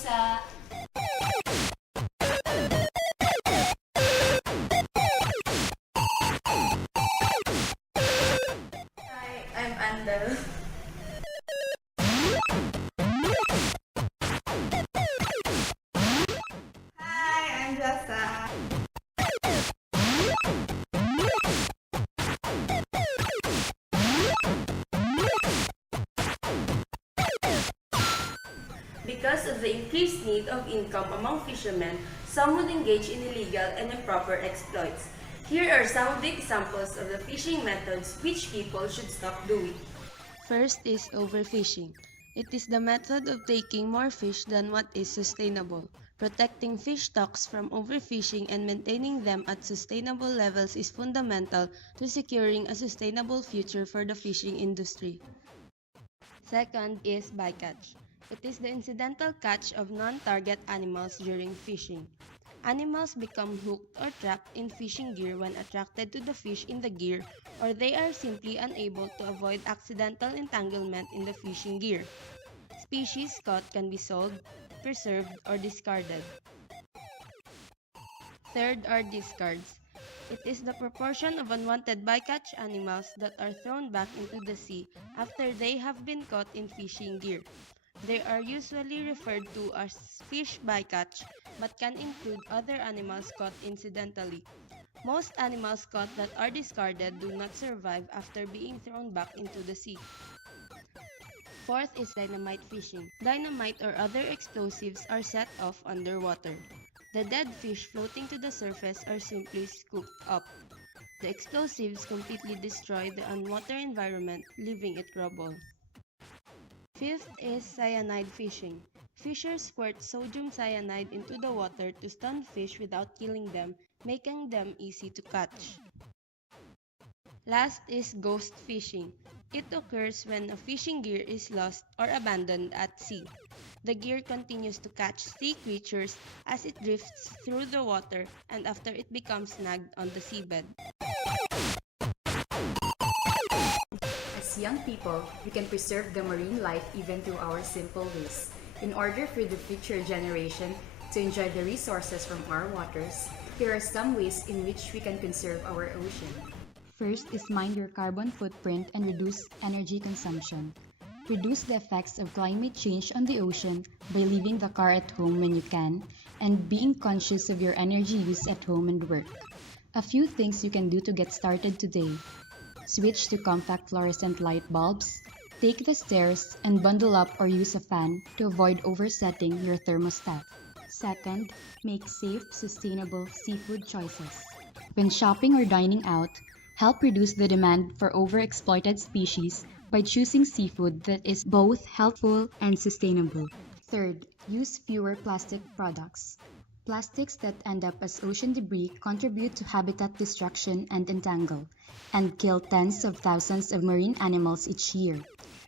pusa. Hi, I'm Andal. Hi, I'm Jessa. Because of the increased need of income among fishermen, some would engage in illegal and improper exploits. Here are some of the examples of the fishing methods which people should stop doing. First is overfishing. It is the method of taking more fish than what is sustainable. Protecting fish stocks from overfishing and maintaining them at sustainable levels is fundamental to securing a sustainable future for the fishing industry. Second is bycatch. It is the incidental catch of non-target animals during fishing. Animals become hooked or trapped in fishing gear when attracted to the fish in the gear, or they are simply unable to avoid accidental entanglement in the fishing gear. Species caught can be sold, preserved, or discarded. Third are discards. It is the proportion of unwanted bycatch animals that are thrown back into the sea after they have been caught in fishing gear. They are usually referred to as fish bycatch, but can include other animals caught incidentally. Most animals caught that are discarded do not survive after being thrown back into the sea. Fourth is dynamite fishing. Dynamite or other explosives are set off underwater. The dead fish floating to the surface are simply scooped up. The explosives completely destroy the unwater environment, leaving it rubble. Fifth is cyanide fishing. Fishers squirt sodium cyanide into the water to stun fish without killing them, making them easy to catch. Last is ghost fishing. It occurs when a fishing gear is lost or abandoned at sea. The gear continues to catch sea creatures as it drifts through the water and after it becomes snagged on the seabed. As young people, we can preserve the marine life even through our simple ways. In order for the future generation to enjoy the resources from our waters, here are some ways in which we can conserve our ocean. First is mind your carbon footprint and reduce energy consumption. Reduce the effects of climate change on the ocean by leaving the car at home when you can and being conscious of your energy use at home and work. A few things you can do to get started today. Switch to compact fluorescent light bulbs, take the stairs, and bundle up or use a fan to avoid oversetting your thermostat. Second, make safe, sustainable seafood choices. When shopping or dining out, help reduce the demand for overexploited species by choosing seafood that is both healthful and sustainable. Third, use fewer plastic products. Plastics that end up as ocean debris contribute to habitat destruction and entangle, and kill tens of thousands of marine animals each year.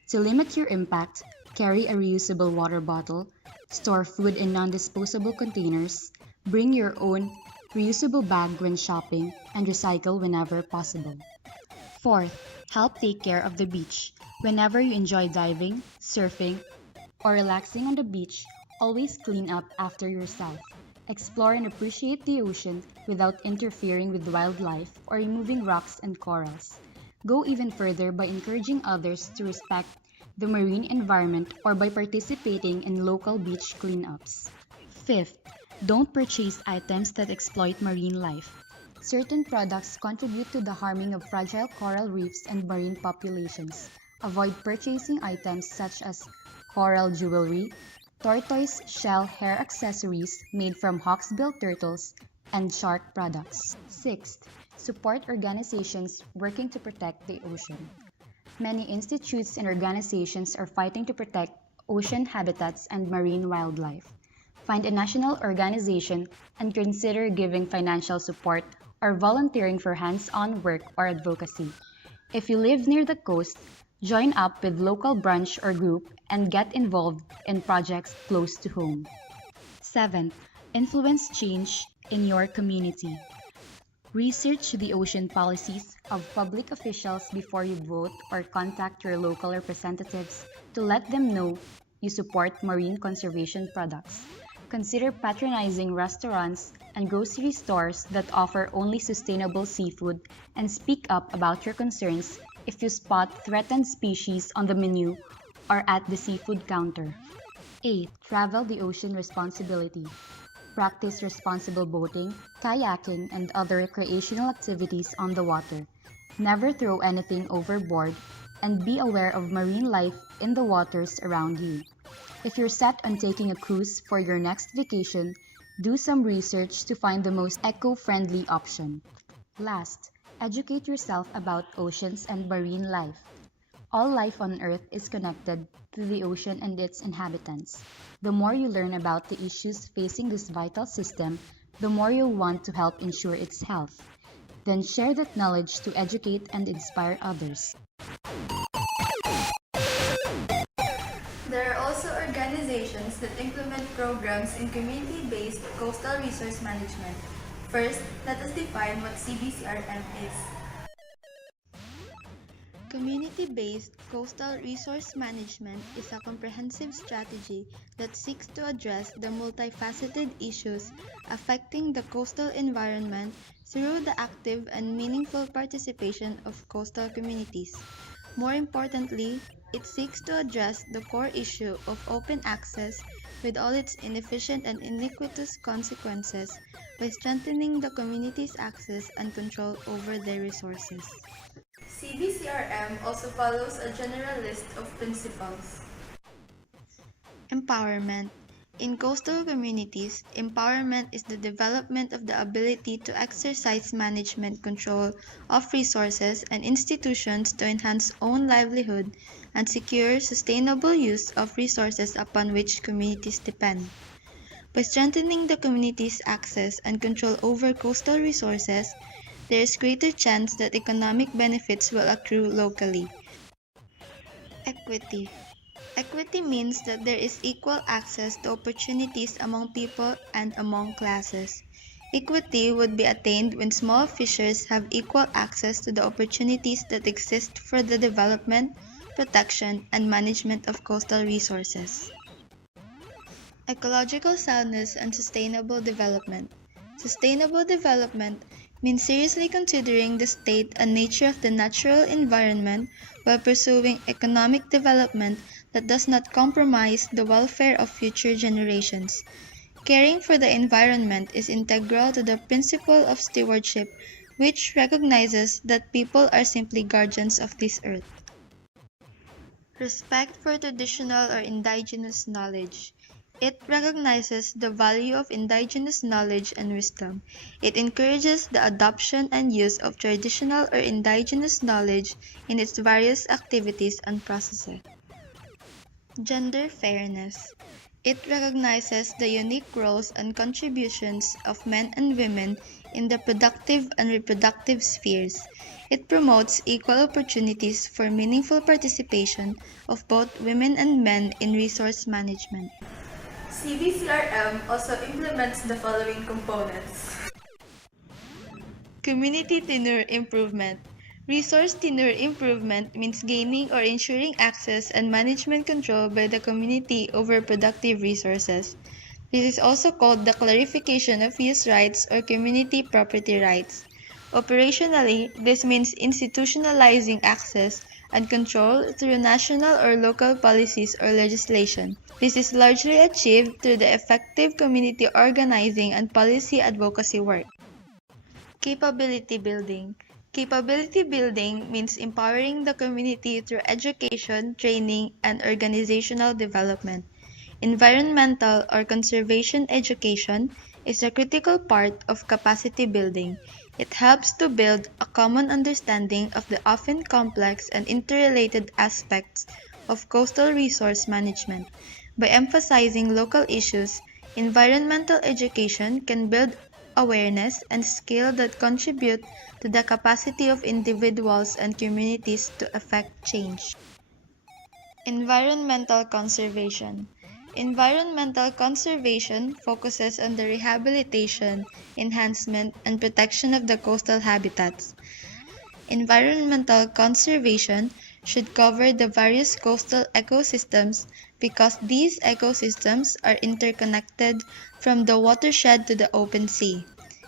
To limit your impact, carry a reusable water bottle, store food in non-disposable containers, bring your own reusable bag when shopping, and recycle whenever possible. Fourth, help take care of the beach. Whenever you enjoy diving, surfing, or relaxing on the beach, always clean up after yourself. Explore and appreciate the ocean without interfering with wildlife or removing rocks and corals. Go even further by encouraging others to respect the marine environment or by participating in local beach cleanups. Fifth, don't purchase items that exploit marine life. Certain products contribute to the harming of fragile coral reefs and marine populations. Avoid purchasing items such as coral jewelry, tortoise shell hair accessories made from hawksbill turtles, and shark products. Sixth, support organizations working to protect the ocean. Many institutes and organizations are fighting to protect ocean habitats and marine wildlife. Find a national organization and consider giving financial support or volunteering for hands-on work or advocacy. If you live near the coast, join up with local branch or group and get involved in projects close to home. Seventh, influence change in your community. Research the ocean policies of public officials before you vote or contact your local representatives to let them know you support marine conservation products. Consider patronizing restaurants and grocery stores that offer only sustainable seafood and speak up about your concerns if you spot threatened species on the menu or at the seafood counter. 8. Travel the ocean responsibility. Practice responsible boating, kayaking, and other recreational activities on the water. Never throw anything overboard, and be aware of marine life in the waters around you. If you're set on taking a cruise for your next vacation, do some research to find the most eco-friendly option. Last, educate yourself about oceans and marine life. All life on Earth is connected to the ocean and its inhabitants. The more you learn about the issues facing this vital system, the more you'll want to help ensure its health. Then share that knowledge to educate and inspire others. There are also organizations that implement programs in community-based coastal resource management. First, let us define what CBCRM is. Community-based coastal resource management is a comprehensive strategy that seeks to address the multifaceted issues affecting the coastal environment through the active and meaningful participation of coastal communities. More importantly, it seeks to address the core issue of open access with all its inefficient and iniquitous consequences by strengthening the community's access and control over their resources. CBCRM also follows a general list of principles. Empowerment. In coastal communities, empowerment is the development of the ability to exercise management control of resources and institutions to enhance own livelihood and secure sustainable use of resources upon which communities depend. By strengthening the community's access and control over coastal resources, there is greater chance that economic benefits will accrue locally. Equity. Equity means that there is equal access to opportunities among people and among classes. Equity would be attained when small fishers have equal access to the opportunities that exist for the development, protection, and management of coastal resources. Ecological soundness and sustainable development. Sustainable development means seriously considering the state and nature of the natural environment while pursuing economic development that does not compromise the welfare of future generations. Caring for the environment is integral to the principle of stewardship, which recognizes that people are simply guardians of this earth. Respect for traditional or indigenous knowledge. It recognizes the value of indigenous knowledge and wisdom. It encourages the adoption and use of traditional or indigenous knowledge in its various activities and processes. Gender fairness. It recognizes the unique roles and contributions of men and women in the productive and reproductive spheres. It promotes equal opportunities for meaningful participation of both women and men in resource management. CBCRM also implements the following components. Community tenure improvement. Resource tenure improvement means gaining or ensuring access and management control by the community over productive resources. This is also called the clarification of use rights or community property rights. Operationally, this means institutionalizing access and control through national or local policies or legislation. This is largely achieved through the effective community organizing and policy advocacy work. Capability building. Capability building means empowering the community through education, training, and organizational development. Environmental or conservation education is a critical part of capacity building. It helps to build a common understanding of the often complex and interrelated aspects of coastal resource management. By emphasizing local issues, environmental education can build awareness and skill that contribute to the capacity of individuals and communities to effect change. Environmental conservation. Environmental conservation focuses on the rehabilitation, enhancement, and protection of the coastal habitats. Environmental conservation should cover the various coastal ecosystems because these ecosystems are interconnected from the watershed to the open sea.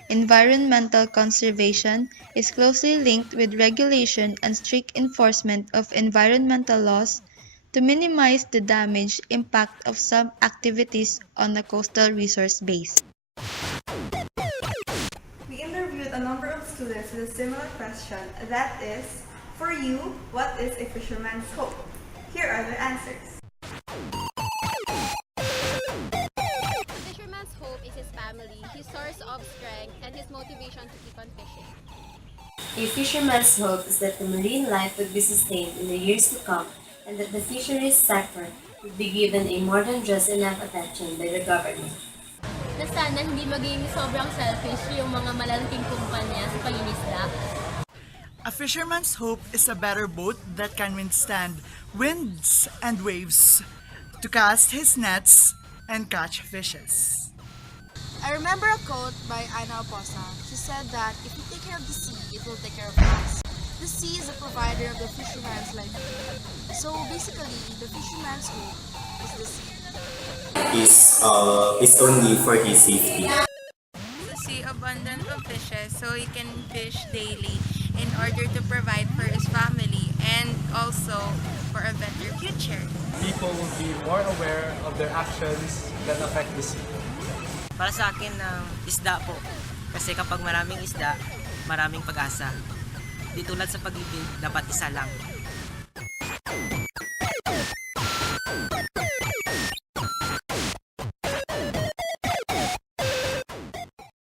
Environmental conservation is closely linked with regulation and strict enforcement of environmental laws to minimize the damage impact of some activities on the coastal resource base. We interviewed a number of students with a similar question, that is, for you, what is a fisherman's hope? Here are their answers. The fisherman's hope is his family, his source of strength, and his motivation to keep on fishing. A fisherman's hope is that the marine life would be sustained in the years to come and that the fisheries sector would be given a more than just enough attention by the government. Na sana hindi maging sobrang selfish yung mga malalaking kumpanya sa pangingisda. A fisherman's hope is a better boat that can withstand winds and waves to cast his nets and catch fishes. I remember a quote by Aqua Sci. She said that if we take care of the sea, it will take care of us. The sea is the provider of the fisherman's livelihood. So basically, the fisherman's hope is the sea. Is only for his safety. To see abundance of fishes so he can fish daily in order to provide for his family and also for a better future. People will be more aware of their actions that affect the sea. Para sa akin, isda po. Kasi kapag maraming isda, maraming pag-asa. Di tulad sa pag-ibig, dapat isa lang.